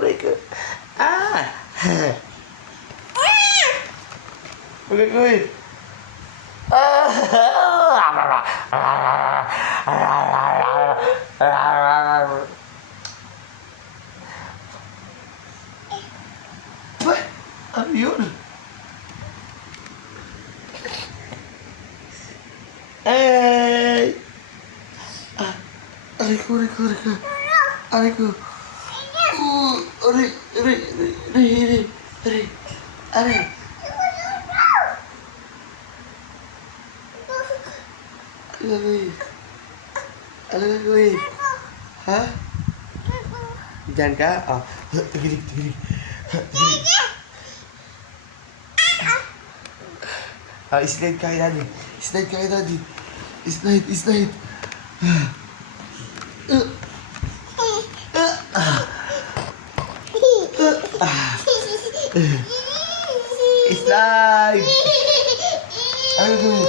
Rico. Ah. Uy. What? Ano yun? Ay! Aray ko. Aray ko. Aray. Ano gagawin? Ha? Diyan ka? Ah, tigilig. Ah, slide ka kay daddy. Slide. Slide! Ano gagawin?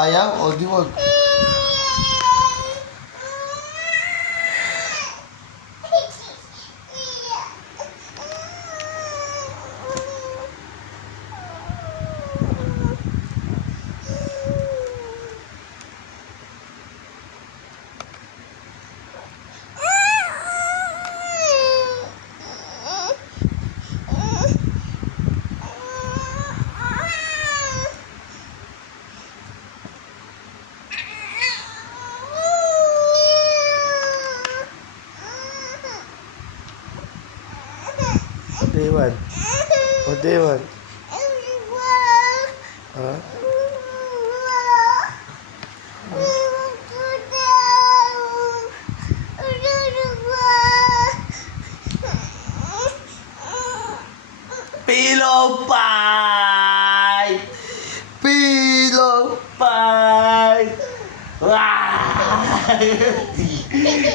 Ayaw? O di wag. What do you want? Huh? Pillow fight! Pillow fight!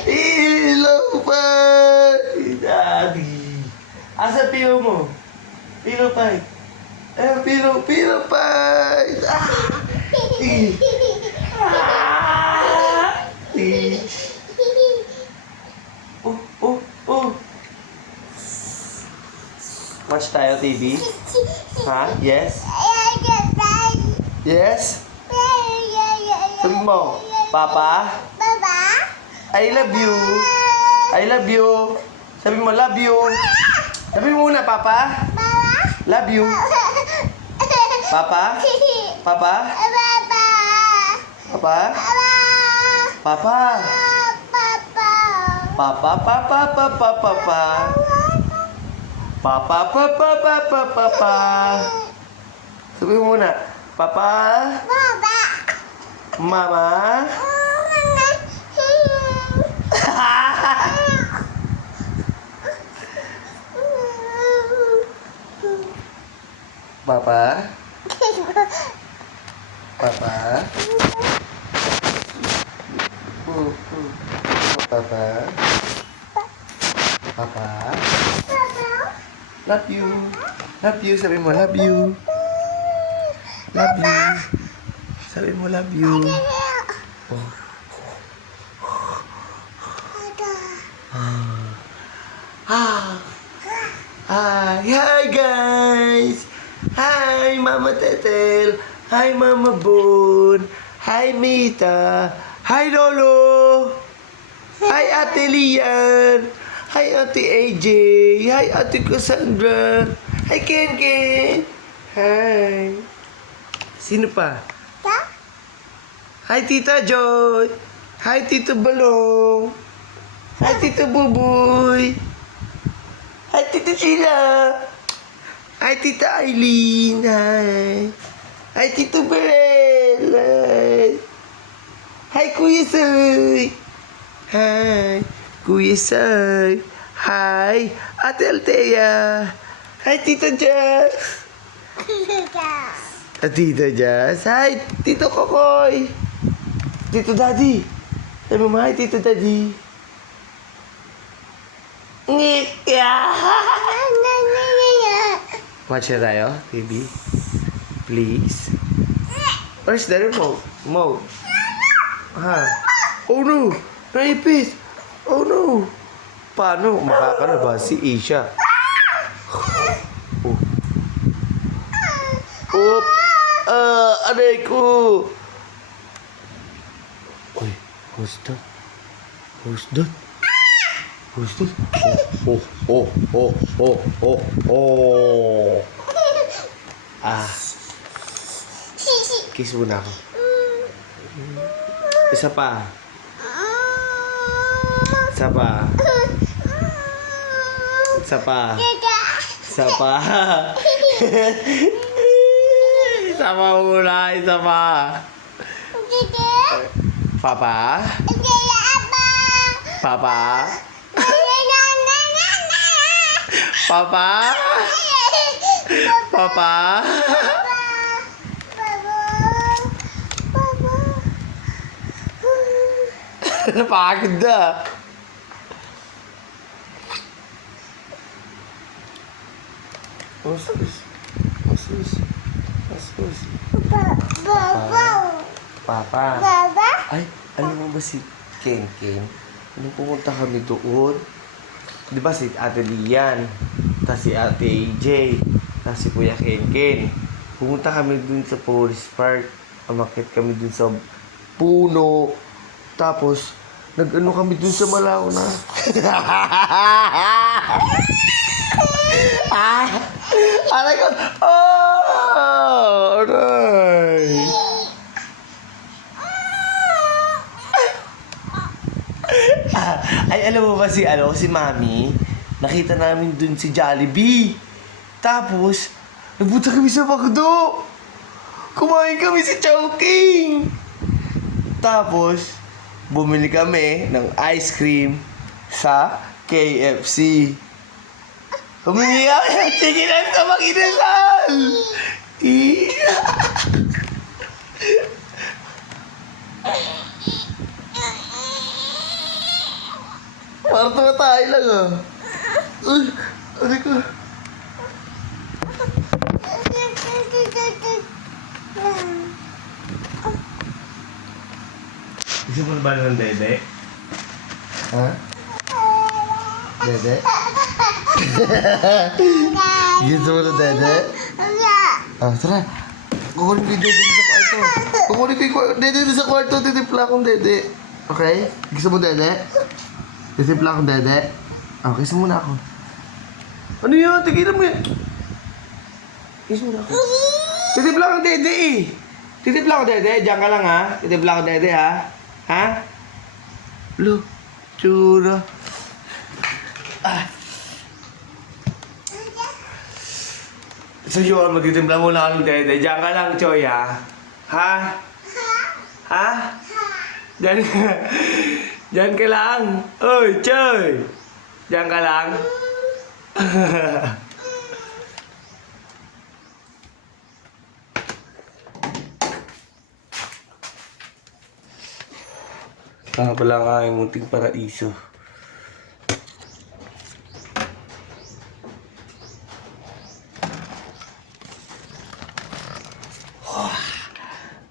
Pillow fight! Daddy! Asa pillow mo? Pillow fight! Pillow fight! Oh! Watch tayo TV? Ha? Yes? Yes? Sabi mo, Papa? I love you. Sabi mo, love you. Sabi mo muna, Papa? Love you. Papa? Sabi mo muna, Papa? Mama? Papa? Papa? Love you. Sabi mo, love you. Sabi mo, love you. Hi guys! Hi Mama Tetel! Hi Mama Bon! Hi Mita! Hi Lolo! Hi Ate Lian! Hi Ate AJ! Hi Ate Cassandra! Hi Ken! Hi! Sino pa? Hi Tita Joy! Hi Tito Balong! Hi Tito Buboy! Hi Tita Sheila! Hi Tita Eileen! Hi Tito Berel! Hi Kuya Soy! Hi Kuya Soy! Hi Ate Althea! Hi Tito Jazz! Tito Jazz! Hi Tito Kokoy! Tito Daddy! Sabi mo, hi Tito Daddy! Ngik! Watch na tayo, TV. Please. Where's the remote? Remote. Ha? Oh no! Naipit! Oh no! Paano? Makakano ba si Asia? Oh. Oop! Aray ko! Uy, who's that? Who's that? Who's that? Oh, oh, oh, oh, oh, oh. Ah. Kiss muna ako. Isa pa. Isa pa. Isa pa. Isa pa. Isa pa muna. Isa pa. Papa? Papa? Papa? Papa? Napagod na. Asus. Asus. Asus. Papa. Ay, alam mo ba si Ken Ken? Nung pumunta kami doon, di ba si Ate Lian, tapos si Ate AJ, tapos si Kuya Ken Ken. Pumunta kami dun sa Forest Park. Umakyat kami dun sa puno. Tapos, nag-ano kami dun sa Malao na. Aray ko! Oh! Aray! Ay, alam mo ba si Mami? Nakita namin dun si Jollibee. Tapos, nagpunta kami sa McDo. Kumain kami sa Chowking. Tapos, bumili kami ng ice cream sa KFC. Humingi kami ng chikinan sa Makinasal! Parang tumatay lang ah. Uy, ano ko? Gusto mo na ba ng dede? Ha? Dede? Gusto mo na dede? Ah, tara. Kukunin ko yung dede sa kwarto. Kukunin ko yung dede sa kwarto. Titimpla akong dede. Okay? Gusto mo dede? Titimpla akong dede? Okay, gusto muna ako. Ano yun? Tigilan mo yan. Gusto muna ako. Titimpla akong dede eh. Titimpla akong dede. Diyan ka lang ha. Titimpla akong dede ha. Ha? Lo, tsura. Ah. So yun, magtitimpla muna ako ng dede. Diyan ka lang, Choy, ha? Ha? Ha? Diyan ka. Diyan ka lang. Oy, Choy! Diyan ka lang. Pala nga yung munting paraiso.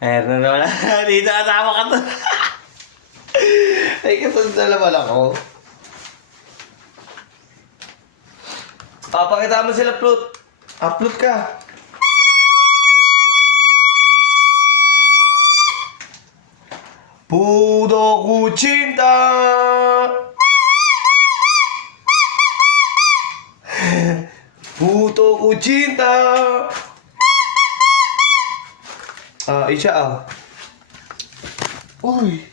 Meron na wala. Dito kasama ka to. Ay, kasunod na naman ako. Pakita mo sila, Plut. Upload ka. Pudo ku cinta. Pudo ku cinta. Isya ah. Uy.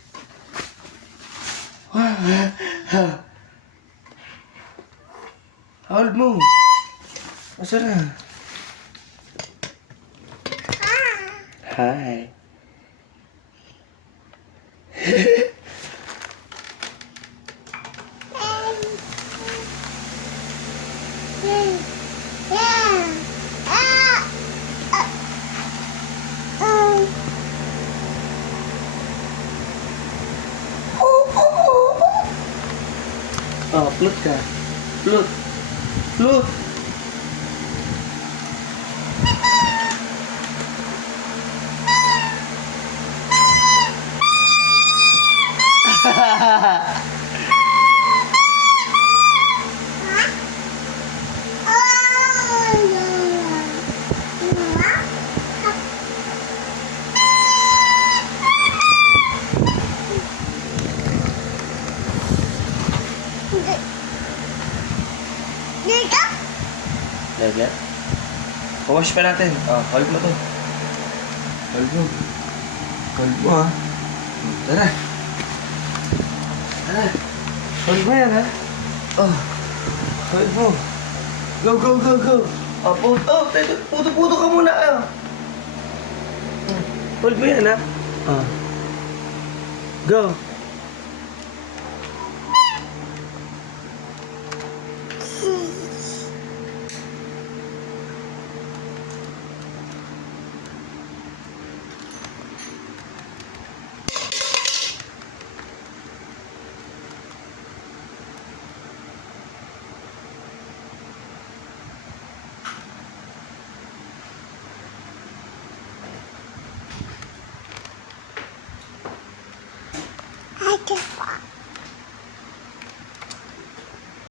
Hold mo. Masa na? Hi. Plut ka. Plut. Plut. Lege. Pawash pa natin. Hold mo to. Hold mo. Hold mo ha. Tara. Tara. Hold mo yan ha. Hold mo. Go, go, go, go. Puto ka muna Hold mo yan ha. Go.